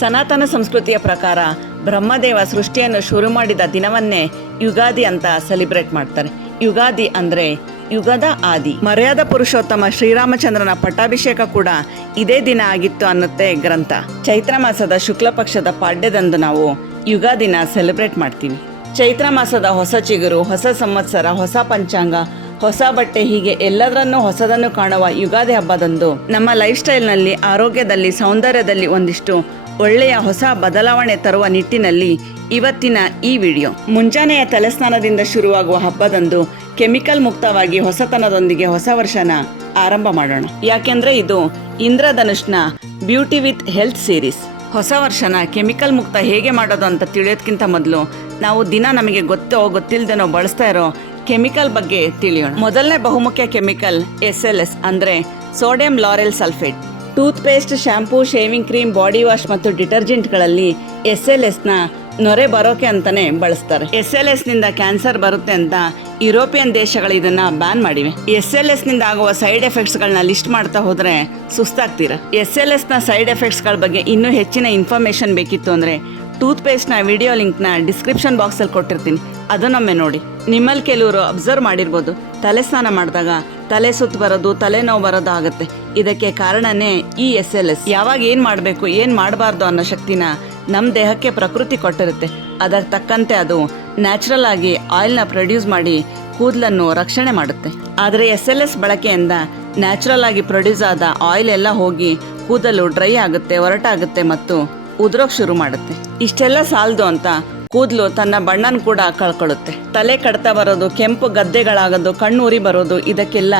ಸನಾತನ ಸಂಸ್ಕೃತಿಯ ಪ್ರಕಾರ ಬ್ರಹ್ಮದೇವ ಸೃಷ್ಟಿಯನ್ನು ಶುರು ಮಾಡಿದ ದಿನವನ್ನೇ ಯುಗಾದಿ ಅಂತ ಸೆಲಿಬ್ರೇಟ್ ಮಾಡ್ತಾರೆ. ಯುಗಾದಿ ಅಂದರೆ ಯುಗದ ಆದಿ. ಮರ್ಯಾದ ಪುರುಷೋತ್ತಮ ಶ್ರೀರಾಮಚಂದ್ರನ ಪಟ್ಟಾಭಿಷೇಕ ಕೂಡ ಇದೇ ದಿನ ಆಗಿತ್ತು ಅನ್ನುತ್ತೆ ಗ್ರಂಥ. ಚೈತ್ರ ಮಾಸದ ಶುಕ್ಲ ಪಕ್ಷದ ಪಾಡ್ಯದಂದು ನಾವು ಯುಗಾದಿನ ಸೆಲೆಬ್ರೇಟ್ ಮಾಡ್ತೀವಿ. ಚೈತ್ರ ಮಾಸದ ಹೊಸ ಚಿಗುರು, ಹೊಸ ಸಂವತ್ಸರ, ಹೊಸ ಪಂಚಾಂಗ, ಹೊಸ ಬಟ್ಟೆ, ಹೀಗೆ ಎಲ್ಲದರನ್ನೂ ಹೊಸದನ್ನು ಕಾಣುವ ಯುಗಾದಿ ಹಬ್ಬದಂದು ನಮ್ಮ ಲೈಫ್ ಸ್ಟೈಲ್ನಲ್ಲಿ, ಆರೋಗ್ಯದಲ್ಲಿ, ಸೌಂದರ್ಯದಲ್ಲಿ ಒಂದಿಷ್ಟು ಒಳ್ಳೆಯ ಹೊಸ ಬದಲಾವಣೆ ತರುವ ನಿಟ್ಟಿನಲ್ಲಿ ಇವತ್ತಿನ ಈ ವಿಡಿಯೋ. ಮುಂಜಾನೆಯ ತಲೆಸ್ನಾನದಿಂದ ಶುರುವಾಗುವ ಹಬ್ಬದಂದು ಕೆಮಿಕಲ್ ಮುಕ್ತವಾಗಿ ಹೊಸತನದೊಂದಿಗೆ ಹೊಸ ವರ್ಷನ ಆರಂಭ ಮಾಡೋಣ. ಯಾಕೆಂದ್ರೆ ಇದು ಇಂದ್ರಧನುಷ್ನ ಬ್ಯೂಟಿ ವಿತ್ ಹೆಲ್ತ್ ಸೀರೀಸ್. ಹೊಸ ವರ್ಷನ ಕೆಮಿಕಲ್ ಮುಕ್ತ ಹೇಗೆ ಮಾಡೋದು ಅಂತ ತಿಳಿಯೋದಕ್ಕಿಂತ ಮೊದಲು ನಾವು ದಿನ ನಮಗೆ ಗೊತ್ತಿಲ್ಲದೇನೋ ಬಳಸ್ತಾ ಇರೋ ಕೆಮಿಕಲ್ ಬಗ್ಗೆ ತಿಳಿಯೋಣ. ಮೊದಲನೇ ಬಹುಮುಖ್ಯ ಕೆಮಿಕಲ್ SLS ಅಂದರೆ sodium laurel sulphate. Tooth paste, shampoo, shaving cream, body wash ಮತ್ತು ಡಿಟರ್ಜೆಂಟ್ಗಳಲ್ಲಿ SLSನ ನೊರೆ ಬರೋಕೆ ಅಂತಾನೆ ಬಳಸ್ತಾರೆ. SLS ನಿಂದ ಕ್ಯಾನ್ಸರ್ ಬರುತ್ತೆ ಅಂತ ಯುರೋಪಿಯನ್ ದೇಶಗಳು ಇದನ್ನ ಬ್ಯಾನ್ ಮಾಡಿವೆ. SLS ನಿಂದ ಆಗುವ ಸೈಡ್ ಎಫೆಕ್ಟ್ಸ್ಗಳನ್ನ ಲಿಸ್ಟ್ ಮಾಡ್ತಾ ಹೋದ್ರೆ ಸುಸ್ತಾಗ್ತೀರ. SLSನ ಸೈಡ್ ಎಫೆಕ್ಟ್ಸ್ಗಳ ಬಗ್ಗೆ ಇನ್ನೂ ಹೆಚ್ಚಿನ ಇನ್ಫಾರ್ಮೇಶನ್ ಬೇಕಿತ್ತು ಅಂದ್ರೆ ಟೂತ್ ಪೇಸ್ಟ್ನ ವಿಡಿಯೋ ಲಿಂಕ್ನ ಡಿಸ್ಕ್ರಿಪ್ಷನ್ ಬಾಕ್ಸಲ್ಲಿ ಕೊಟ್ಟಿರ್ತೀನಿ, ಅದನ್ನೊಮ್ಮೆ ನೋಡಿ. ನಿಮ್ಮಲ್ಲಿ ಕೆಲವರು ಅಬ್ಸರ್ವ್ ಮಾಡಿರ್ಬೋದು, ತಲೆ ಸ್ನಾನ ಮಾಡಿದಾಗ ತಲೆ ಸುತ್ತು ಬರೋದು, ತಲೆನೋವು ಬರೋದು ಆಗುತ್ತೆ. ಇದಕ್ಕೆ ಕಾರಣನೇ ಈ SLS. ಯಾವಾಗ ಏನು ಮಾಡಬೇಕು, ಏನು ಮಾಡಬಾರ್ದು ಅನ್ನೋ ಶಕ್ತಿನ ನಮ್ಮ ದೇಹಕ್ಕೆ ಪ್ರಕೃತಿ ಕೊಟ್ಟಿರುತ್ತೆ. ಅದಕ್ಕೆ ತಕ್ಕಂತೆ ಅದು ನ್ಯಾಚುರಲ್ ಆಗಿ ಆಯಿಲ್ನ ಪ್ರೊಡ್ಯೂಸ್ ಮಾಡಿ ಕೂದಲನ್ನು ರಕ್ಷಣೆ ಮಾಡುತ್ತೆ. ಆದರೆ SLS ಬಳಕೆಯಿಂದ ನ್ಯಾಚುರಲ್ ಆಗಿ ಪ್ರೊಡ್ಯೂಸ್ ಆದ ಆಯಿಲ್ ಎಲ್ಲ ಹೋಗಿ ಕೂದಲು ಡ್ರೈ ಆಗುತ್ತೆ, ಒರಟಾಗುತ್ತೆ ಮತ್ತು ಉದುರೋಕ್ ಶುರು ಮಾಡುತ್ತೆ. ಇಷ್ಟೆಲ್ಲ ಸಾಲದು ಅಂತ ಕೂದಲು ತನ್ನ ಬಣ್ಣನ ಕೂಡ ಕಳ್ಕೊಳ್ಳುತ್ತೆ. ತಲೆ ಕಡ್ತ ಬರೋದು, ಕೆಂಪು ಗದ್ದೆಗಳಾಗೋದು, ಕಣ್ಣು ಉರಿ ಬರೋದು, ಇದಕ್ಕೆಲ್ಲ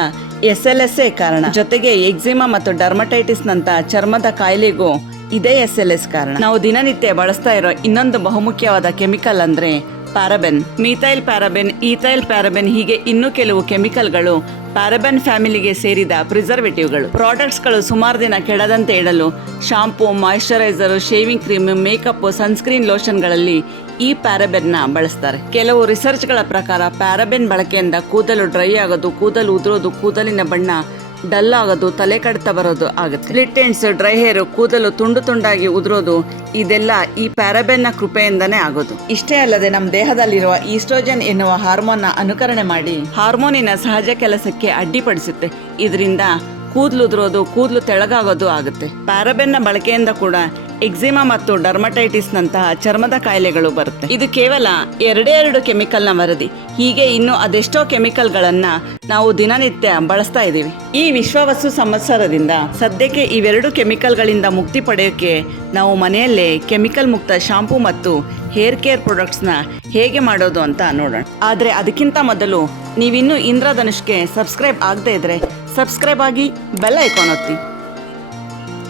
SLSೇ ಕಾರಣ. ಜೊತೆಗೆ ಎಕ್ಸಿಮಾ ಮತ್ತು ಡರ್ಮಟೈಟಿಸ್ ನಂತ ಚರ್ಮದ ಕಾಯಿಲೆಗೂ ಇದೇ SLS ಕಾರಣ. ನಾವು ದಿನನಿತ್ಯ ಬಳಸ್ತಾ ಇರೋ ಇನ್ನೊಂದು ಬಹುಮುಖ್ಯವಾದ ಕೆಮಿಕಲ್ ಅಂದ್ರೆ ಪ್ಯಾರಾಬೆನ್. ಮೀಥೈಲ್ ಪ್ಯಾರಾಬೆನ್, ಈಥೈಲ್ ಪ್ಯಾರಾಬೆನ್, ಹೀಗೆ ಇನ್ನೂ ಕೆಲವು ಕೆಮಿಕಲ್ಗಳು ಪ್ಯಾರಾಬೆನ್ ಫ್ಯಾಮಿಲಿಗೆ ಸೇರಿದ ಪ್ರಿಸರ್ವೇಟಿವ್ಗಳು. ಪ್ರಾಡಕ್ಟ್ಸ್ಗಳು ಸುಮಾರು ದಿನ ಕೆಡದಂತೆ ಇಡಲು shampoo, moisturiser, shaving cream, makeup, sunscreen, ಲೋಷನ್ಗಳಲ್ಲಿ ಈ ಪ್ಯಾರಾಬೆನ್ನ ಬಳಸ್ತಾರೆ. ಕೆಲವು ರಿಸರ್ಚ್ಗಳ ಪ್ರಕಾರ ಪ್ಯಾರಾಬೆನ್ ಬಳಕೆಯಿಂದ ಕೂದಲು ಡ್ರೈ ಆಗೋದು, ಕೂದಲು ಉದುರೋದು, ಕೂದಲಿನ ಬಣ್ಣ ಡಲ್ ಆಗೋದು, ತಲೆ ಕಡಿತ ಬರೋದು ಆಗುತ್ತೆ. ಸ್ಪ್ಲಿಟ್ ಎಂಡ್ಸ್, ಡ್ರೈ ಹೇರ್, ಕೂದಲು ತುಂಡು ತುಂಡಾಗಿ ಉದುರೋದು, ಇದೆಲ್ಲ ಈ ಪ್ಯಾರಾಬೆನ್ನ ಕೃಪೆಯಿಂದನೇ ಆಗೋದು. ಇಷ್ಟೇ ಅಲ್ಲದೆ ನಮ್ಮ ದೇಹದಲ್ಲಿರುವ ಈಸ್ಟ್ರೋಜನ್ ಎನ್ನುವ ಹಾರ್ಮೋನ್ನ ಅನುಕರಣೆ ಮಾಡಿ ಹಾರ್ಮೋನಿನ ಸಹಜ ಕೆಲಸಕ್ಕೆ ಅಡ್ಡಿಪಡಿಸುತ್ತೆ. ಇದರಿಂದ ಕೂದಲು ಉದುರೋದು, ಕೂದಲು ತೆಳಗಾಗೋದು ಆಗುತ್ತೆ. ಪ್ಯಾರಾಬೆನ್ನ ಬಳಕೆಯಿಂದ ಕೂಡ ಎಕ್ಸಿಮಾ ಮತ್ತು ಡರ್ಮಟೈಟಿಸ್ ನಂತಹ ಚರ್ಮದ ಕಾಯಿಲೆಗಳು ಬರುತ್ತೆ. ಇದು ಕೇವಲ ಎರಡು ಕೆಮಿಕಲ್ನ ವರದಿ. ಹೀಗೆ ಇನ್ನು ಅದೆಷ್ಟೋ ಕೆಮಿಕಲ್ಗಳನ್ನ ನಾವು ದಿನನಿತ್ಯ ಬಳಸ್ತಾ ಇದ್ದೀವಿ. ಈ ವಿಶ್ವವಸ್ತು ಸಂವತ್ಸರದಿಂದ ಸದ್ಯಕ್ಕೆ ಇವೆರಡು ಕೆಮಿಕಲ್ಗಳಿಂದ ಮುಕ್ತಿ ಪಡೆಯೋಕೆ ನಾವು ಮನೆಯಲ್ಲೇ ಕೆಮಿಕಲ್ ಮುಕ್ತ ಶಾಂಪೂ ಮತ್ತು ಹೇರ್ ಕೇರ್ ಪ್ರಾಡಕ್ಟ್ಸ್ನ ಹೇಗೆ ಮಾಡೋದು ಅಂತ ನೋಡೋಣ. ಆದರೆ ಅದಕ್ಕಿಂತ ಮೊದಲು ನೀವಿನ್ನೂ ಇಂದ್ರಧನುಷ್ಗೆ ಸಬ್ಸ್ಕ್ರೈಬ್ ಆಗದೇ ಇದ್ರೆ ಸಬ್ಸ್ಕ್ರೈಬ್ ಆಗಿ ಬೆಲ್ ಐಕಾನ್ ಒತ್ತಿ.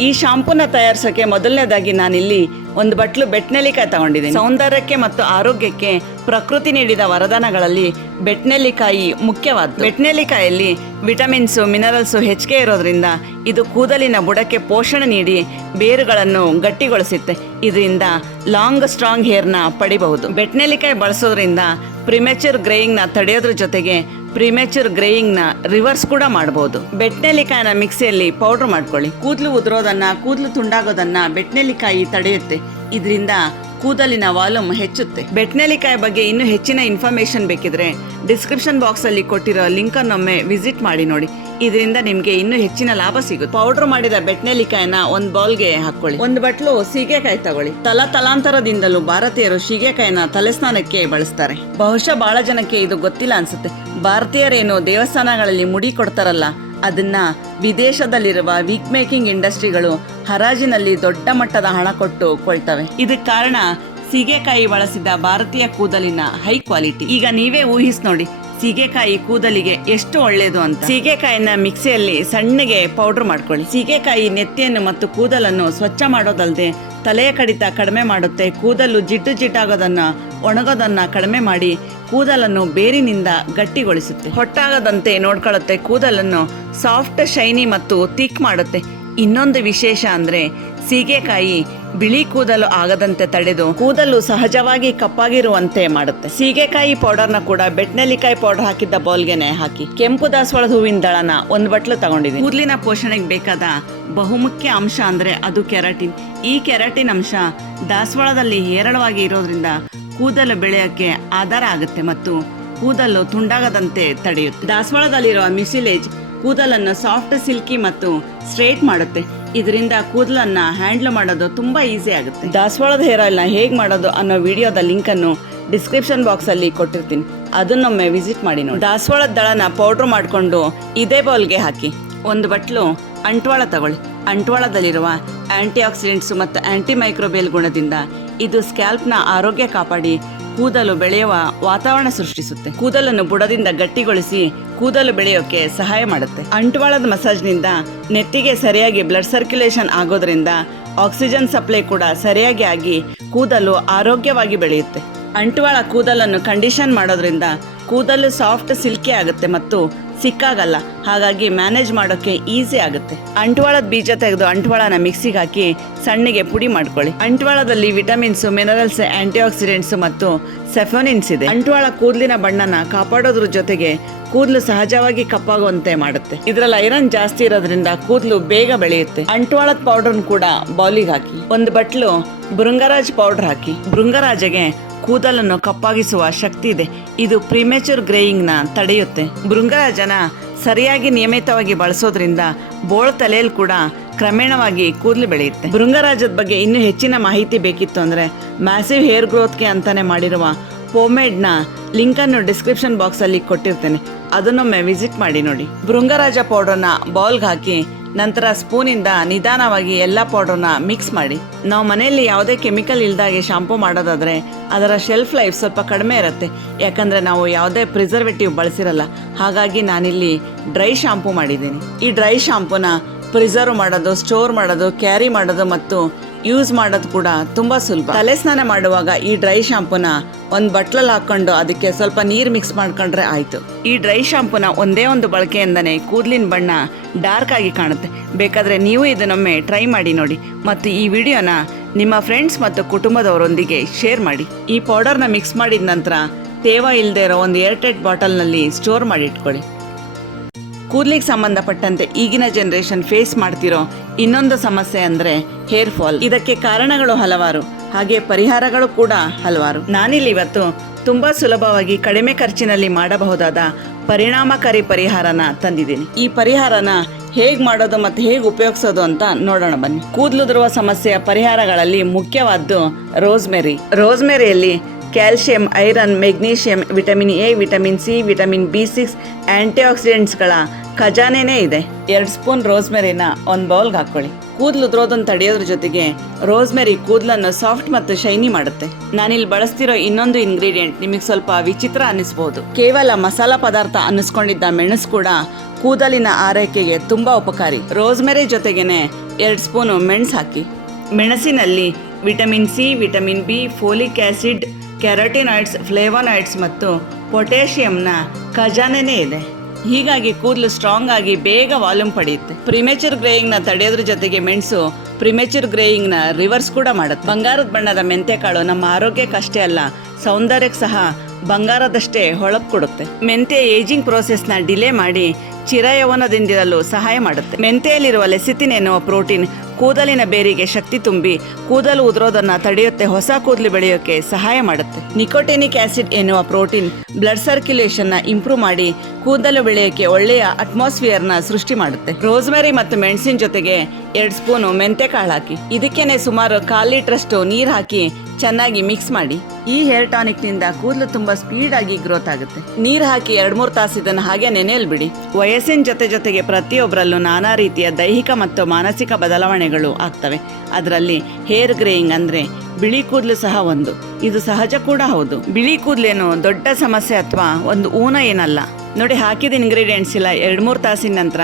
ಈ ಶಾಂಪೂನ ತಯಾರಿಸೋಕೆ ಮೊದಲನೇದಾಗಿ ನಾನಿಲ್ಲಿ ಒಂದು ಬಟ್ಲು ಬೆಟ್ನೆಲ್ಲಿಕಾಯಿ ತಗೊಂಡಿದ್ದೀನಿ. ಸೌಂದರ್ಯಕ್ಕೆ ಮತ್ತು ಆರೋಗ್ಯಕ್ಕೆ ಪ್ರಕೃತಿ ನೀಡಿದ ವರದಾನಗಳಲ್ಲಿ ಬೆಟ್ನೆಲ್ಲಿಕಾಯಿ ಮುಖ್ಯವಾದ. ಬೆಟ್ನೆಲ್ಲಿಕಾಯಲ್ಲಿ ವಿಟಮಿನ್ಸು, ಮಿನರಲ್ಸು ಹೆಚ್ಚಿಗೆ ಇರೋದ್ರಿಂದ ಇದು ಕೂದಲಿನ ಬುಡಕ್ಕೆ ಪೋಷಣೆ ನೀಡಿ ಬೇರುಗಳನ್ನು ಗಟ್ಟಿಗೊಳಿಸುತ್ತೆ. ಇದರಿಂದ ಲಾಂಗ್ ಸ್ಟ್ರಾಂಗ್ ಹೇರ್ನ ಪಡಿಬಹುದು. ಬೆಟ್ನೆಲ್ಲಿಕಾಯಿ ಬಳಸೋದ್ರಿಂದ ಪ್ರಿಮೆಚೂರ್ ಗ್ರೇಯಿಂಗ್ನ ತಡೆಯೋದ್ರ ಜೊತೆಗೆ ಪ್ರಿಮೆಚೂರ್ ಗ್ರೇಯಿಂಗ್ನ ರಿವರ್ಸ್ ಕೂಡ ಮಾಡಬಹುದು. ಬೆಟ್ನೆಲ್ಲಿಕಾಯಿನ ಮಿಕ್ಸಿಯಲ್ಲಿ ಪೌಡರ್ ಮಾಡ್ಕೊಳ್ಳಿ. ಕೂದಲು ಉದುರೋದನ್ನ, ಕೂದಲು ತುಂಡಾಗೋದನ್ನ ಬೆಟ್ನೆಲ್ಲಿಕಾಯಿ ತಡೆಯುತ್ತೆ. ಇದರಿಂದ ಕೂದಲಿನ ವಾಲ್ಯೂಮ್ ಹೆಚ್ಚುತ್ತೆ. ಬೆಟ್ನೆಲ್ಲಿಕಾಯಿ ಬಗ್ಗೆ ಇನ್ನೂ ಹೆಚ್ಚಿನ ಇನ್ಫಾರ್ಮೇಶನ್ ಬೇಕಿದ್ರೆ ಡಿಸ್ಕ್ರಿಪ್ಷನ್ ಬಾಕ್ಸ್ ಅಲ್ಲಿ ಕೊಟ್ಟಿರೋ ಲಿಂಕ್ ಅನ್ನೊಮ್ಮೆ ವಿಸಿಟ್ ಮಾಡಿ ನೋಡಿ. ಇದರಿಂದ ನಿಮ್ಗೆ ಇನ್ನೂ ಹೆಚ್ಚಿನ ಲಾಭ ಸಿಗುತ್ತೆ. ಪೌಡರ್ ಮಾಡಿದ ಬೆಟ್ನೆಲ್ಲಿಕಾಯಿನ ಒಂದು ಬೌಲ್ಗೆ ಹಾಕೊಳ್ಳಿ. ಒಂದು ಬಟ್ಲು ಸೀಗೆಕಾಯಿ ತಗೊಳ್ಳಿ. ತಲಾಂತರದಿಂದಲೂ ಭಾರತೀಯರು ಸೀಗೆಕಾಯಿನ ತಲೆಸ್ನಾನಕ್ಕೆ ಬಳಸ್ತಾರೆ. ಬಹುಶಃ ಬಹಳ ಜನಕ್ಕೆ ಇದು ಗೊತ್ತಿಲ್ಲ ಅನ್ಸುತ್ತೆ. ಭಾರತೀಯರೇನು ದೇವಸ್ಥಾನಗಳಲ್ಲಿ ಮುಡಿ ಕೊಡ್ತಾರಲ್ಲ, ಅದನ್ನ ವಿದೇಶದಲ್ಲಿರುವ ವಿಗ್ ಮೇಕಿಂಗ್ ಇಂಡಸ್ಟ್ರಿಗಳು ಹರಾಜಿನಲ್ಲಿ ದೊಡ್ಡ ಮಟ್ಟದ ಹಣ ಕೊಟ್ಟು ಕೊಳ್ತವೆ. ಇದಕ್ಕೆ ಕಾರಣ ಸೀಗೆಕಾಯಿ ಬಳಸಿದ ಭಾರತೀಯ ಕೂದಲಿನ ಹೈ ಕ್ವಾಲಿಟಿ. ಈಗ ನೀವೇ ಊಹಿಸಿ ನೋಡಿ ಸೀಗೆಕಾಯಿ ಕೂದಲಿಗೆ ಎಷ್ಟು ಒಳ್ಳೆಯದು ಅಂತ. ಸೀಗೆಕಾಯಿನ ಮಿಕ್ಸಿಯಲ್ಲಿ ಸಣ್ಣಗೆ ಪೌಡರ್ ಮಾಡ್ಕೊಳ್ಳಿ. ಸೀಗೆಕಾಯಿ ನೆತ್ತಿಯನ್ನು ಮತ್ತು ಕೂದಲನ್ನು ಸ್ವಚ್ಛ ಮಾಡೋದಲ್ಲದೆ ತಲೆಯ ಕಡಿತ ಕಡಿಮೆ ಮಾಡುತ್ತೆ. ಕೂದಲು ಜಿಡ್ಡಾಗೋದನ್ನ, ಒಣಗೋದನ್ನ ಕಡಿಮೆ ಮಾಡಿ ಕೂದಲನ್ನು ಬೇರಿನಿಂದ ಗಟ್ಟಿಗೊಳಿಸುತ್ತೆ. ಹೊಟ್ಟಾಗದಂತೆ ನೋಡ್ಕೊಳ್ಳುತ್ತೆ. ಕೂದಲನ್ನು ಸಾಫ್ಟ್, ಶೈನಿ ಮತ್ತು ಥಿಕ್ ಮಾಡುತ್ತೆ. ಇನ್ನೊಂದು ವಿಶೇಷ ಅಂದರೆ ಸೀಗೆಕಾಯಿ ಬಿಳಿ ಕೂದಲು ಆಗದಂತೆ ತಡೆದು ಕೂದಲು ಸಹಜವಾಗಿ ಕಪ್ಪಾಗಿರುವಂತೆ ಮಾಡುತ್ತೆ. ಸೀಗೆಕಾಯಿ ಪೌಡರ್ನ ಕೂಡ ಬೆಟ್ನೆಲ್ಲಿಕಾಯಿ ಪೌಡರ್ ಹಾಕಿದ್ದ ಬೌಲ್ಗೆನೆ ಹಾಕಿ ಕೆಂಪು ದಾಸವಾಳದ ಹೂವಿನ ದಳನ ಒಂದು ಬಟ್ಲು ತಗೊಂಡಿದ್ದೀನಿ. ಕೂದಲಿನ ಪೋಷಣೆಗೆ ಬೇಕಾದ ಬಹುಮುಖ್ಯ ಅಂಶ ಅಂದ್ರೆ ಅದು ಕೆರಾಟಿನ್. ಈ ಕೆರಾಟಿನ್ ಅಂಶ ದಾಸವಾಳದಲ್ಲಿ ಹೇರಳವಾಗಿ ಇರೋದ್ರಿಂದ ಕೂದಲು ಬೆಳೆಯೋಕ್ಕೆ ಆಧಾರ ಆಗುತ್ತೆ ಮತ್ತು ಕೂದಲು ತುಂಡಾಗದಂತೆ ತಡೆಯುತ್ತೆ. ದಾಸವಾಳದಲ್ಲಿರುವ ಮ್ಯುಸಿಲೇಜ್ ಕೂದಲನ್ನು ಸಾಫ್ಟ್, ಸಿಲ್ಕಿ ಮತ್ತು ಸ್ಟ್ರೇಟ್ ಮಾಡುತ್ತೆ. ಇದರಿಂದ ಕೂದಲನ್ನ ಹ್ಯಾಂಡಲ್ ಮಾಡೋದು ತುಂಬಾ ಈಸಿ ಆಗುತ್ತೆ. ದಾಸವಾಳದ ಹೇರ್ ಆಯಿಲ್ನ ಹೇಗೆ ಮಾಡೋದು ಅನ್ನೋ ವಿಡಿಯೋದ ಲಿಂಕ್ ಅನ್ನು ಡಿಸ್ಕ್ರಿಪ್ಷನ್ ಬಾಕ್ಸ್ ಅಲ್ಲಿ ಕೊಟ್ಟಿರ್ತೀನಿ, ಅದನ್ನೊಮ್ಮೆ ವಿಸಿಟ್ ಮಾಡಿ ನೋಡಿ. ದಾಸವಾಳದ ದಳನ ಪೌಡರ್ ಮಾಡಿಕೊಂಡು ಇದೇ ಬೌಲ್ಗೆ ಹಾಕಿ ಒಂದು ಬಟ್ಲು ಅಂಟ್ವಾಳ ತಗೊಳ್ಳಿ. ಅಂಟ್ವಾಳದಲ್ಲಿರುವ ಆಂಟಿ ಆಕ್ಸಿಡೆಂಟ್ಸ್ ಮತ್ತು ಆಂಟಿ ಮೈಕ್ರೋಬಿಯಲ್ ಗುಣದಿಂದ ಇದು ಸ್ಕ್ಯಾಲ್ಪ್ನ ಆರೋಗ್ಯ ಕಾಪಾಡಿ ಕೂದಲು ಬೆಳೆಯುವ ವಾತಾವರಣ ಸೃಷ್ಟಿಸುತ್ತೆ. ಕೂದಲನ್ನು ಬುಡದಿಂದ ಗಟ್ಟಿಗೊಳಿಸಿ ಕೂದಲು ಬೆಳೆಯೋಕೆ ಸಹಾಯ ಮಾಡುತ್ತೆ. ಅಂಟ್ವಾಳದ ಮಸಾಜ್ನಿಂದ ನೆತ್ತಿಗೆ ಸರಿಯಾಗಿ ಬ್ಲಡ್ ಸರ್ಕ್ಯುಲೇಷನ್ ಆಗೋದ್ರಿಂದ ಆಕ್ಸಿಜನ್ ಸಪ್ಲೈ ಕೂಡ ಸರಿಯಾಗಿ ಆಗಿ ಕೂದಲು ಆರೋಗ್ಯವಾಗಿ ಬೆಳೆಯುತ್ತೆ. ಅಂಟ್ವಾಳ ಕೂದಲನ್ನು ಕಂಡೀಷನ್ ಮಾಡೋದ್ರಿಂದ ಕೂದಲು ಸಾಫ್ಟ್, ಸಿಲ್ಕಿ ಆಗುತ್ತೆ ಮತ್ತು ಸಿಕ್ಕಾಗಲ್ಲ. ಹಾಗಾಗಿ ಮ್ಯಾನೇಜ್ ಮಾಡೋಕೆ ಈಸಿ ಆಗುತ್ತೆ. ಅಂಟ್ವಾಳದ ಬೀಜ ತೆಗೆದು ಅಂಟ್ವಾಳನ ಮಿಕ್ಸಿಗೆ ಹಾಕಿ ಸಣ್ಣಗೆ ಪುಡಿ ಮಾಡ್ಕೊಳ್ಳಿ. ಅಂಟ್ವಾಳದಲ್ಲಿ ವಿಟಮಿನ್ಸ್, ಮಿನರಲ್ಸ್, ಆಂಟಿ ಆಕ್ಸಿಡೆಂಟ್ಸ್ ಮತ್ತು ಸೆಫೋನಿನ್ಸ್ ಇದೆ. ಅಂಟ್ವಾಳ ಕೂದಲಿನ ಬಣ್ಣನ ಕಾಪಾಡೋದ್ರ ಜೊತೆಗೆ ಕೂದಲು ಸಹಜವಾಗಿ ಕಪ್ಪಾಗುವಂತೆ ಮಾಡುತ್ತೆ. ಇದರಲ್ಲಿ ಐರನ್ ಜಾಸ್ತಿ ಇರೋದ್ರಿಂದ ಕೂದಲು ಬೇಗ ಬೆಳೆಯುತ್ತೆ. ಅಂಟ್ವಾಳದ ಪೌಡರ್ ಕೂಡ ಬೌಲಿಗೆ ಹಾಕಿ ಒಂದು ಬಟ್ಲು ಭೃಂಗರಾಜ್ ಪೌಡರ್ ಹಾಕಿ. ಭೃಂಗರಾಜಗೆ ಕೂದಲನ್ನು ಕಪ್ಪಾಗಿಸುವ ಶಕ್ತಿ ಇದೆ. ಇದು ಪ್ರಿಮೆಚೂರ್ ಗ್ರೇಯಿಂಗ್ ನ ತಡೆಯುತ್ತೆ. ಭೃಂಗರಾಜನ ಸರಿಯಾಗಿ ನಿಯಮಿತವಾಗಿ ಬಳಸೋದ್ರಿಂದ ಬೋಳ್ ತಲೆಯಲ್ಲಿ ಕೂಡ ಕ್ರಮೇಣವಾಗಿ ಕೂದಲು ಬೆಳೆಯುತ್ತೆ. ಭೃಂಗರಾಜದ ಬಗ್ಗೆ ಇನ್ನೂ ಹೆಚ್ಚಿನ ಮಾಹಿತಿ ಬೇಕಿತ್ತು ಅಂದ್ರೆ ಮ್ಯಾಸಿವ್ ಹೇರ್ ಗ್ರೋತ್ಗೆ ಅಂತಾನೆ ಮಾಡಿರುವ ಪೋಮೇಡ್ನ ಲಿಂಕ್ ಅನ್ನು ಡಿಸ್ಕ್ರಿಪ್ಷನ್ ಬಾಕ್ಸ್ ಅಲ್ಲಿ ಕೊಟ್ಟಿರ್ತೇನೆ, ಅದನ್ನೊಮ್ಮೆ ವಿಸಿಟ್ ಮಾಡಿ ನೋಡಿ. ಭೃಂಗರಾಜ ಪೌಡರ್ನ ಬೌಲ್ಗೆ ಹಾಕಿ ನಂತರ ಸ್ಪೂನಿಂದ ನಿಧಾನವಾಗಿ ಎಲ್ಲ ಪೌಡರ್ನ ಮಿಕ್ಸ್ ಮಾಡಿ. ನಾವು ಮನೆಯಲ್ಲಿ ಯಾವುದೇ ಕೆಮಿಕಲ್ ಇಲ್ದಾಗೆ ಶಾಂಪೂ ಮಾಡೋದಾದ್ರೆ ಅದರ ಶೆಲ್ಫ್ ಲೈಫ್ ಸ್ವಲ್ಪ ಕಡಿಮೆ ಇರುತ್ತೆ, ಯಾಕಂದ್ರೆ ನಾವು ಯಾವುದೇ ಪ್ರಿಸರ್ವೇಟಿವ್ ಬಳಸಿರಲ್ಲ. ಹಾಗಾಗಿ ನಾನಿಲ್ಲಿ ಡ್ರೈ ಶಾಂಪೂ ಮಾಡಿದ್ದೀನಿ. ಈ ಡ್ರೈ ಶಾಂಪೂನ ಪ್ರಿಸರ್ವ್ ಮಾಡೋದು, ಸ್ಟೋರ್ ಮಾಡೋದು, ಕ್ಯಾರಿ ಮಾಡೋದು ಮತ್ತು ಯೂಸ್ ಮಾಡೋದು ಕೂಡ ತುಂಬಾ ಸುಲಭ. ತಲೆ ಸ್ನಾನ ಮಾಡುವಾಗ ಈ ಡ್ರೈ ಶಾಂಪೂನ ಒಂದು ಬಟ್ಲಲ್ಲಿ ಹಾಕೊಂಡು ಅದಕ್ಕೆ ಸ್ವಲ್ಪ ನೀರು ಮಿಕ್ಸ್ ಮಾಡ್ಕೊಂಡ್ರೆ ಆಯ್ತು. ಈ ಡ್ರೈ ಶಾಂಪೂನ ಒಂದೇ ಒಂದು ಬಳಕೆಯಿಂದನೇ ಕೂದಲಿನ ಬಣ್ಣ ಡಾರ್ಕ್ ಆಗಿ ಕಾಣುತ್ತೆ. ಬೇಕಾದ್ರೆ ನೀವು ಇದನ್ನೊಮ್ಮೆ ಟ್ರೈ ಮಾಡಿ ನೋಡಿ ಮತ್ತು ಈ ವಿಡಿಯೋನ ನಿಮ್ಮ ಫ್ರೆಂಡ್ಸ್ ಮತ್ತು ಕುಟುಂಬದವರೊಂದಿಗೆ ಶೇರ್ ಮಾಡಿ. ಈ ಪೌಡರ್ನ ಮಿಕ್ಸ್ ಮಾಡಿದ ನಂತರ ತೇವ ಇಲ್ಲದೆ ಇರೋ ಒಂದು ಏರ್ಟೈಟ್ ಬಾಟಲ್ನಲ್ಲಿ ಸ್ಟೋರ್ ಮಾಡಿ ಇಟ್ಕೊಳ್ಳಿ. ಕೂದಲಿಗೆ ಸಂಬಂಧಪಟ್ಟಂತೆ ಈಗಿನ ಜನರೇಷನ್ ಫೇಸ್ ಮಾಡ್ತಿರೋ ಇನ್ನೊಂದು ಸಮಸ್ಯೆ ಅಂದ್ರೆ ಹೇರ್ ಫಾಲ್. ಇದಕ್ಕೆ ಕಾರಣಗಳು ಹಲವಾರು, ಹಾಗೆ ಪರಿಹಾರಗಳು ಕೂಡ ಹಲವಾರು. ನಾನಿಲ್ಲಿ ಇವತ್ತು ತುಂಬಾ ಸುಲಭವಾಗಿ ಕಡಿಮೆ ಖರ್ಚಿನಲ್ಲಿ ಮಾಡಬಹುದಾದ ಪರಿಣಾಮಕಾರಿ ಪರಿಹಾರನ ತಂದಿದ್ದೀನಿ. ಈ ಪರಿಹಾರನ ಹೇಗ್ ಮಾಡೋದು ಮತ್ತು ಹೇಗೆ ಉಪಯೋಗಿಸೋದು ಅಂತ ನೋಡೋಣ ಬನ್ನಿ. ಕೂದಲುದುರುವ ಸಮಸ್ಯೆಯ ಪರಿಹಾರಗಳಲ್ಲಿ ಮುಖ್ಯವಾದ್ದು ರೋಸ್ಮೆರಿ. ರೋಸ್ಮೆರಿಯಲ್ಲಿ calcium, iron, magnesium, vitamin A, vitamin C, vitamin B6, anti ಆಕ್ಸಿಡೆಂಟ್ಸ್ಗಳ ಖಜಾನೆನೇ ಇದೆ. 2 ಸ್ಪೂನ್ ರೋಸ್ಮೆರಿನ ಒಂದು ಬೌಲ್ಗೆ ಹಾಕೊಳ್ಳಿ. ಕೂದಲು ಉದುರೋದನ್ನು ತಡೆಯೋದ್ರ ಜೊತೆಗೆ ರೋಸ್ಮೆರಿ ಕೂದಲನ್ನು ಸಾಫ್ಟ್ ಮತ್ತು ಶೈನಿ ಮಾಡುತ್ತೆ. ನಾನಿಲ್ಲಿ ಬಳಸ್ತಿರೋ ಇನ್ನೊಂದು ಇಂಗ್ರೀಡಿಯೆಂಟ್ ನಿಮಗೆ ಸ್ವಲ್ಪ ವಿಚಿತ್ರ ಅನ್ನಿಸ್ಬಹುದು. ಕೇವಲ ಮಸಾಲಾ ಪದಾರ್ಥ ಅನ್ನಿಸ್ಕೊಂಡಿದ್ದ ಮೆಣಸು ಕೂಡ ಕೂದಲಿನ ಆರೈಕೆಗೆ ತುಂಬಾ ಉಪಕಾರಿ. ರೋಸ್ಮೆರಿ ಜೊತೆಗೇನೆ 2 ಸ್ಪೂನು ಮೆಣಸು ಹಾಕಿ. ಮೆಣಸಿನಲ್ಲಿ vitamin C, vitamin B, folic acid, carotenoids, flavonoids ಮತ್ತು ಪೊಟ್ಯಾಷಿಯಂನ ಖಜಾನೆನೇ ಇದೆ. ಹೀಗಾಗಿ ಕೂದಲು ಸ್ಟ್ರಾಂಗ್ ಆಗಿ ಬೇಗ ವಾಲ್ಯೂಮ್ ಪಡೆಯುತ್ತೆ. ಪ್ರಿಮೆಚೂರ್ ಗ್ರೇಯಿಂಗ್ ನ ತಡೆಯೋದ್ರ ಜೊತೆಗೆ ಮೆಣಸು ಪ್ರಿಮೆಚೂರ್ ಗ್ರೇಯಿಂಗ್ ನ ರಿವರ್ಸ್ ಕೂಡ ಮಾಡುತ್ತೆ. ಬಂಗಾರದ ಬಣ್ಣದ ಮೆಂತೆಕಾಳು ನಮ್ಮ ಆರೋಗ್ಯಕ್ಕಷ್ಟೇ ಅಲ್ಲ, ಸೌಂದರ್ಯಕ್ಕೆ ಸಹ ಬಂಗಾರದಷ್ಟೇ ಹೊಳಪು ಕೊಡುತ್ತೆ. ಮೆಂತೆ ಏಜಿಂಗ್ ಪ್ರೋಸೆಸ್ ನ ಡಿಲೇ ಮಾಡಿ ಚಿರಯೌವನದಿಂದಿರಲು ಸಹಾಯ ಮಾಡುತ್ತೆ. ಮೆಂತೆಯಲ್ಲಿರುವ ಲೆಸಿಥಿನ್ ಎನ್ನುವ ಪ್ರೋಟೀನ್ ಕೂದಲಿನ ಬೇರಿಗೆ ಶಕ್ತಿ ತುಂಬಿ ಕೂದಲು ಉದುರೋದನ್ನ ತಡೆಯುತ್ತೆ, ಹೊಸ ಕೂದಲು ಬೆಳೆಯೋಕೆ ಸಹಾಯ ಮಾಡುತ್ತೆ. ನಿಕೋಟಿನಿಕ್ ಆಸಿಡ್ ಎನ್ನುವ ಪ್ರೋಟೀನ್ ಬ್ಲಡ್ ಸರ್ಕ್ಯುಲೇಷನ್ ನ ಇಂಪ್ರೂವ್ ಮಾಡಿ ಕೂದಲು ಬೆಳೆಯೋಕೆ ಒಳ್ಳೆಯ ಅಟ್ಮಾಸ್ಫಿಯರ್ ನ ಸೃಷ್ಟಿ ಮಾಡುತ್ತೆ. ರೋಸ್ಮೆರಿ ಮತ್ತು ಮೆಣಸಿನ ಜೊತೆಗೆ 2 ಸ್ಪೂನು ಮೆಂತೆ ಕಾಳು ಹಾಕಿ. ಇದಕ್ಕೇನೆ ಸುಮಾರು 1/4 ಲೀಟರ್ಷ್ಟು ನೀರು ಹಾಕಿ ಚೆನ್ನಾಗಿ ಮಿಕ್ಸ್ ಮಾಡಿ. ಈ ಹೇರ್ ಟಾನಿಕ್ ನಿಂದ ಕೂದಲು ತುಂಬಾ ಸ್ಪೀಡ್ ಆಗಿ ಗ್ರೋತ್ ಆಗುತ್ತೆ. ನೀರು ಹಾಕಿ 2-3 ತಾಸು ಇದನ್ನು ಹಾಗೆ ನೆನೆಯಲು ಬಿಡಿ. ವಯಸ್ಸಿನ ಜೊತೆಗೆ ಪ್ರತಿಯೊಬ್ಬರಲ್ಲೂ ನಾನಾ ರೀತಿಯ ದೈಹಿಕ ಮತ್ತು ಮಾನಸಿಕ ಬದಲಾವಣೆಗಳು ಆಗ್ತವೆ. ಅದರಲ್ಲಿ ಹೇರ್ ಗ್ರೇಯಿಂಗ್ ಅಂದ್ರೆ ಬಿಳಿ ಕೂದಲು ಸಹ ಒಂದು. ಇದು ಸಹಜ ಕೂಡ ಹೌದು. ಬಿಳಿ ಕೂದಲೇನು ದೊಡ್ಡ ಸಮಸ್ಯೆ ಅಥವಾ ಒಂದು ಊನ ಏನಲ್ಲ. ನೋಡಿ, ಹಾಕಿದ ಇಂಗ್ರೀಡಿಯೆಂಟ್ಸ್ ಇಲ್ಲ 2-3 ತಾಸಿನ ನಂತರ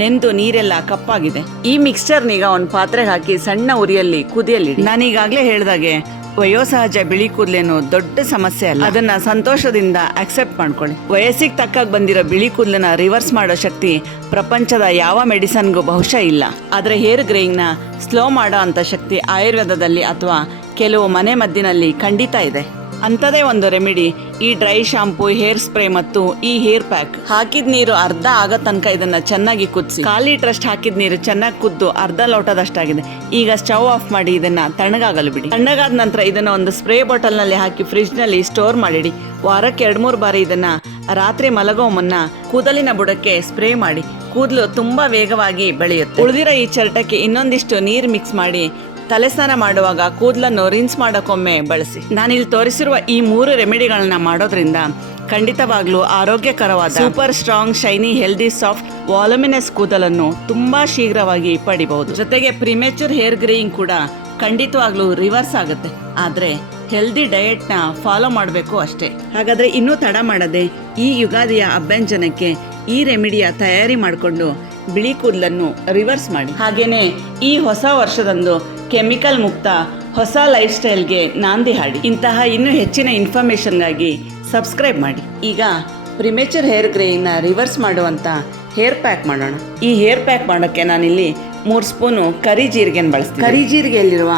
ನೆಂದು ನೀರೆಲ್ಲ ಕಪ್ಪಾಗಿದೆ. ಈ ಮಿಕ್ಸ್ಚರ್ನೀಗ ಒಂದು ಪಾತ್ರೆಗೆ ಹಾಕಿ ಸಣ್ಣ ಉರಿಯಲ್ಲಿ ಕುದಿಯಲಿಡಿ. ನಾನೀಗಾಗಲೇ ಹೇಳಿದಾಗೆ ವಯೋಸಹಜ ಬಿಳಿ ಕೂದಲೇನು ದೊಡ್ಡ ಸಮಸ್ಯೆ ಅಲ್ಲ, ಅದನ್ನ ಸಂತೋಷದಿಂದ ಅಕ್ಸೆಪ್ಟ್ ಮಾಡ್ಕೊಳ್ಳಿ. ವಯಸ್ಸಿಗೆ ತಕ್ಕಾಗಿ ಬಂದಿರೋ ಬಿಳಿ ಕೂದಲನ್ನ ರಿವರ್ಸ್ ಮಾಡೋ ಶಕ್ತಿ ಪ್ರಪಂಚದ ಯಾವ ಮೆಡಿಸನ್ಗೂ ಬಹುಶಃ ಇಲ್ಲ. ಆದ್ರೆ ಹೇರ್ ಗ್ರೇಯಿಂಗ್ ನ ಸ್ಲೋ ಮಾಡೋ ಅಂತ ಶಕ್ತಿ ಆಯುರ್ವೇದದಲ್ಲಿ ಅಥವಾ ಕೆಲವು ಮನೆ ಮದ್ದಿನಲ್ಲಿ ಖಂಡಿತ ಇದೆ. ಅಂಥದೇ ಒಂದು ರೆಮಿಡಿ ಈ ಡ್ರೈ ಶಾಂಪೂ, ಹೇರ್ ಸ್ಪ್ರೇ ಮತ್ತು ಈ ಹೇರ್ ಪ್ಯಾಕ್. ಹಾಕಿದ ನೀರು ಅರ್ಧ ಆಗೋ ತನಕ ಇದನ್ನ ಚೆನ್ನಾಗಿ ಕುದಿಸಿ. ಖಾಲಿ ಟ್ರಸ್ಟ್ ಹಾಕಿದ ನೀರು ಚೆನ್ನಾಗಿ ಕುದ್ದು ಅರ್ಧ ಲೋಟದಷ್ಟಾಗಿದೆ. ಈಗ ಸ್ಟವ್ ಆಫ್ ಮಾಡಿ ಇದನ್ನ ತಣ್ಣಗಾಗಲು ಬಿಡಿ. ತಣ್ಣಗಾದ ನಂತರ ಇದನ್ನ ಒಂದು ಸ್ಪ್ರೇ ಬಾಟಲ್ ನಲ್ಲಿ ಹಾಕಿ ಫ್ರಿಜ್ ನಲ್ಲಿ ಸ್ಟೋರ್ ಮಾಡಿಡಿ. ವಾರಕ್ಕೆ 2-3 ಬಾರಿ ಇದನ್ನ ರಾತ್ರಿ ಮಲಗೋ ಮುನ್ನ ಕೂದಲಿನ ಬುಡಕ್ಕೆ ಸ್ಪ್ರೇ ಮಾಡಿ. ಕೂದಲು ತುಂಬಾ ವೇಗವಾಗಿ ಬೆಳೆಯುತ್ತೆ. ಉಳಿದಿರೋ ಈ ಚರಟಕ್ಕೆ ಇನ್ನೊಂದಿಷ್ಟು ನೀರು ಮಿಕ್ಸ್ ಮಾಡಿ ತಲೆ ಸ್ನಾನ ಮಾಡುವಾಗ ಕೂದಲನ್ನು ರಿನ್ಸ್ ಮಾಡೋಕ್ಕೊಮ್ಮೆ ಬಳಸಿ. ನಾನಿಲ್ಲಿ ತೋರಿಸಿರುವ ಈ 3 ರೆಮಿಡಿಗಳನ್ನ ಮಾಡೋದ್ರಿಂದ ಖಂಡಿತವಾಗ್ಲೂ ಆರೋಗ್ಯಕರವಾದ super strong, shiny, healthy, soft, voluminous ಕೂದಲನ್ನು ತುಂಬಾ ಶೀಘ್ರವಾಗಿ ಪಡಿಬಹುದು. ಜೊತೆಗೆ ಪ್ರಿಮೇಚೂರ್ ಹೇರ್ ಗ್ರೇಯಿಂಗ್ ಕೂಡ ಖಂಡಿತವಾಗ್ಲೂ ರಿವರ್ಸ್ ಆಗುತ್ತೆ. ಆದ್ರೆ ಹೆಲ್ದಿ ಡಯಟ್ ನ ಫಾಲೋ ಮಾಡಬೇಕು ಅಷ್ಟೇ. ಹಾಗಾದ್ರೆ ಇನ್ನೂ ತಡ ಮಾಡದೆ ಈ ಯುಗಾದಿಯ ಅಭ್ಯಂಜನಕ್ಕೆ ಈ ರೆಮಿಡಿಯ ತಯಾರಿ ಮಾಡಿಕೊಂಡು ಬಿಳಿ ಕೂದಲನ್ನು ರಿವರ್ಸ್ ಮಾಡಿ. ಹಾಗೇನೆ ಈ ಹೊಸ ವರ್ಷದಂದು ಕೆಮಿಕಲ್ ಮುಕ್ತ ಹೊಸ ಲೈಫ್ ಸ್ಟೈಲ್ಗೆ ನಾಂದಿ ಹಾಡಿ. ಇಂತಹ ಇನ್ನೂ ಹೆಚ್ಚಿನ ಇನ್ಫಾರ್ಮೇಶನ್ಗಾಗಿ ಸಬ್ಸ್ಕ್ರೈಬ್ ಮಾಡಿ. ಈಗ ಪ್ರಿಮೇಚರ್ ಹೇರ್ ಗ್ರೇಯಿಂಗ್ ನ ರಿವರ್ಸ್ ಮಾಡುವಂತ ಹೇರ್ ಪ್ಯಾಕ್ ಮಾಡೋಣ. ಈ ಹೇರ್ ಪ್ಯಾಕ್ ಮಾಡೋಕ್ಕೆ ನಾನಿಲ್ಲಿ 3 ಸ್ಪೂನು ಕರಿ ಜೀರಿಗೆಯನ್ನು ಬಳಸ್ತೀನಿ. ಕರಿ ಜೀರಿಗೆಯಲ್ಲಿರುವ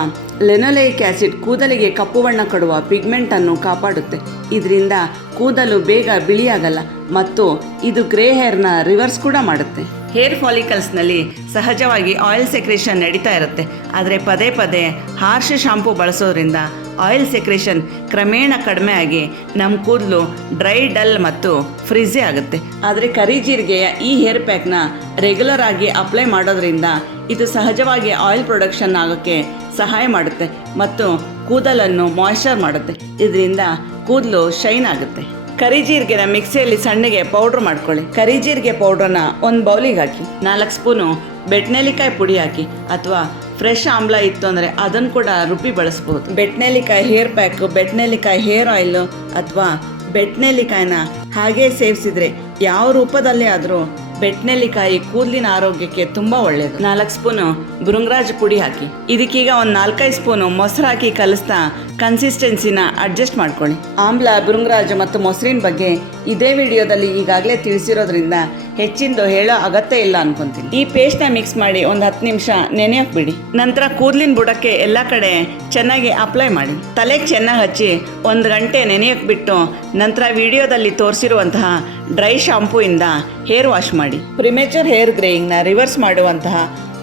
ಲೆನೋಲೈಕ್ ಆಸಿಡ್ ಕೂದಲಿಗೆ ಕಪ್ಪು ಬಣ್ಣ ಕೊಡುವ ಪಿಗ್ಮೆಂಟ್ ಅನ್ನು ಕಾಪಾಡುತ್ತೆ. ಇದರಿಂದ ಕೂದಲು ಬೇಗ ಬಿಳಿಯಾಗಲ್ಲ ಮತ್ತು ಇದು ಗ್ರೇ ಹೇರ್ನ ರಿವರ್ಸ್ ಕೂಡ ಮಾಡುತ್ತೆ. ಹೇರ್ ಫಾಲಿಕಲ್ಸ್ನಲ್ಲಿ ಸಹಜವಾಗಿ ಆಯಿಲ್ ಸೆಕ್ರೇಷನ್ ನಡೀತಾ ಇರುತ್ತೆ. ಆದರೆ ಪದೇ ಪದೇ ಹಾರ್ಶ್ ಶಾಂಪೂ ಬಳಸೋದ್ರಿಂದ ಆಯಿಲ್ ಸೆಕ್ರೇಷನ್ ಕ್ರಮೇಣ ಕಡಿಮೆ ಆಗಿ ನಮ್ಮ ಕೂದಲು ಡ್ರೈ, ಡಲ್ ಮತ್ತು ಫ್ರಿಝಿ ಆಗುತ್ತೆ. ಆದರೆ ಕರಿ ಜೀರಿಗೆಯ ಈ ಹೇರ್ ಪ್ಯಾಕ್ನ ರೆಗ್ಯುಲರ್ ಆಗಿ ಅಪ್ಲೈ ಮಾಡೋದ್ರಿಂದ ಇದು ಸಹಜವಾಗಿ ಆಯಿಲ್ ಪ್ರೊಡಕ್ಷನ್ ಆಗೋಕ್ಕೆ ಸಹಾಯ ಮಾಡುತ್ತೆ ಮತ್ತು ಕೂದಲನ್ನು ಮಾಯ್ಶ್ಚರ್ ಮಾಡುತ್ತೆ. ಇದರಿಂದ ಕೂದಲು ಶೈನ್ ಆಗುತ್ತೆ. ಕರಿ ಜೀರಿಗೆನ ಮಿಕ್ಸಿಯಲ್ಲಿ ಸಣ್ಣಗೆ ಪೌಡ್ರ್ ಮಾಡ್ಕೊಳ್ಳಿ. ಕರಿ ಜೀರಿಗೆ ಪೌಡ್ರನ್ನ ಒಂದು ಬೌಲಿಗೆ ಹಾಕಿ. 4 ಸ್ಪೂನು ಬೆಟ್ನೆಲಿಕಾಯಿ ಪುಡಿ ಹಾಕಿ, ಅಥವಾ ಫ್ರೆಶ್ ಆಮ್ಲ ಇತ್ತು ಅಂದರೆ ಅದನ್ನು ಕೂಡ ರುಬ್ಬಿ ಬಳಸ್ಬೋದು. ಬೆಟ್ನೆಲಿಕಾಯಿ ಹೇರ್ ಪ್ಯಾಕ್, ಬೆಟ್ನೆಲಿಕಾಯಿ ಹೇರ್ ಆಯಿಲ್ ಅಥವಾ ಬೆಟ್ನೆಲಿಕಾಯಿನ ಹಾಗೇ ಸೇವಿಸಿದ್ರೆ ಯಾವ ರೂಪದಲ್ಲೇ ಆದರೂ ಬೆಟ್ನೆಲಿಕಾಯಿ ಕೂದಲಿನ ಆರೋಗ್ಯಕ್ಕೆ ತುಂಬಾ ಒಳ್ಳೆಯದು. 4 ಸ್ಪೂನು ಭೃಂಗರಾಜ ಪುಡಿ ಹಾಕಿ. ಇದಕ್ಕೀಗ ಒಂದು 4-5 ಸ್ಪೂನು ಮೊಸರು ಹಾಕಿ ಕಲಿಸ್ತಾ ಕನ್ಸಿಸ್ಟೆನ್ಸಿನ ಅಡ್ಜಸ್ಟ್ ಮಾಡ್ಕೊಳ್ಳಿ. ಆಮ್ಲ, ಭೃಂಗರಾಜ ಮತ್ತು ಮೊಸರಿನ ಬಗ್ಗೆ ಇದೇ ವಿಡಿಯೋದಲ್ಲಿ ಈಗಾಗಲೇ ತಿಳಿಸಿರೋದ್ರಿಂದ ಹೆಚ್ಚಿಂದು ಹೇಳೋ ಅಗತ್ಯ ಇಲ್ಲ ಅನ್ಕೊಂತೀನಿ. ಈ ಪೇಸ್ಟ್ನ ಮಿಕ್ಸ್ ಮಾಡಿ ಒಂದು 10 ನಿಮಿಷ ನೆನೆಯಕ್ಕೆ ಬಿಡಿ. ನಂತರ ಕೂದಲಿನ ಬುಡಕ್ಕೆ ಎಲ್ಲ ಕಡೆ ಚೆನ್ನಾಗಿ ಅಪ್ಲೈ ಮಾಡಿ. ತಲೆಗೆ ಚೆನ್ನಾಗಿ ಹಚ್ಚಿ 1 ಗಂಟೆ ನೆನೆಯಕ್ಕೆ ಬಿಟ್ಟು ನಂತರ ವಿಡಿಯೋದಲ್ಲಿ ತೋರಿಸಿರುವಂತಹ ಡ್ರೈ ಶಾಂಪೂ ಇಂದ ಹೇರ್ ವಾಶ್ ಮಾಡಿ. ಪ್ರಿಮೇಚರ್ ಹೇರ್ ಗ್ರೇಯಿಂಗ್ನ ರಿವರ್ಸ್ ಮಾಡುವಂತಹ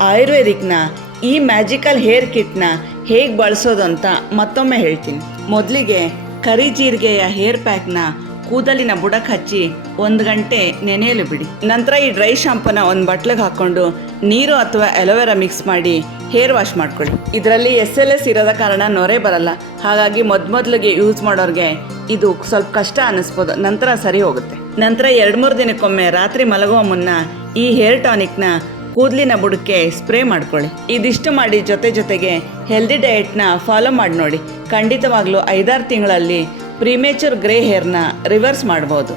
ಆಯುರ್ವೇದಿಕ್ನ ಈ ಮ್ಯಾಜಿಕಲ್ ಹೇರ್ ಕಿಟ್ನ ಹೇಗೆ ಬಳಸೋದು ಅಂತ ಮತ್ತೊಮ್ಮೆ ಹೇಳ್ತೀನಿ. ಮೊದಲಿಗೆ ಕರಿ ಜೀರಿಗೆಯ ಹೇರ್ ಪ್ಯಾಕ್ನ ಕೂದಲಿನ ಬುಡಕ್ಕೆ ಹಚ್ಚಿ 1 ಗಂಟೆ ನೆನೆಯಲು ಬಿಡಿ. ನಂತರ ಈ ಡ್ರೈ ಶಾಂಪೂನ ಒಂದು ಬಟ್ಲಿಗೆ ಹಾಕ್ಕೊಂಡು ನೀರು ಅಥವಾ ಅಲೋವೆರಾ ಮಿಕ್ಸ್ ಮಾಡಿ ಹೇರ್ ವಾಶ್ ಮಾಡ್ಕೊಳ್ಳಿ. ಇದರಲ್ಲಿ SLS ಇರೋದ ಕಾರಣ ನೊರೆ ಬರಲ್ಲ. ಹಾಗಾಗಿ ಮೊದಲಿಗೆ ಯೂಸ್ ಮಾಡೋರಿಗೆ ಇದು ಸ್ವಲ್ಪ ಕಷ್ಟ ಅನ್ನಿಸ್ಬೋದು, ನಂತರ ಸರಿ ಹೋಗುತ್ತೆ. ನಂತರ 2-3 ದಿನಕ್ಕೊಮ್ಮೆ ರಾತ್ರಿ ಮಲಗುವ ಮುನ್ನ ಈ ಹೇರ್ ಟಾನಿಕ್ನ ಕೂದಲಿನ ಬುಡಕ್ಕೆ ಸ್ಪ್ರೇ ಮಾಡ್ಕೊಳ್ಳಿ. ಇದಿಷ್ಟು ಮಾಡಿ ಜೊತೆಗೆ ಹೆಲ್ದಿ ಡಯಟ್ನ ಫಾಲೋ ಮಾಡಿ ನೋಡಿ. ಖಂಡಿತವಾಗ್ಲೂ 5-6 ತಿಂಗಳಲ್ಲಿ ಪ್ರಿಮೇಚರ್ ಗ್ರೇ ಹೇರ್ನ ರಿವರ್ಸ್ ಮಾಡ್ಬೋದು.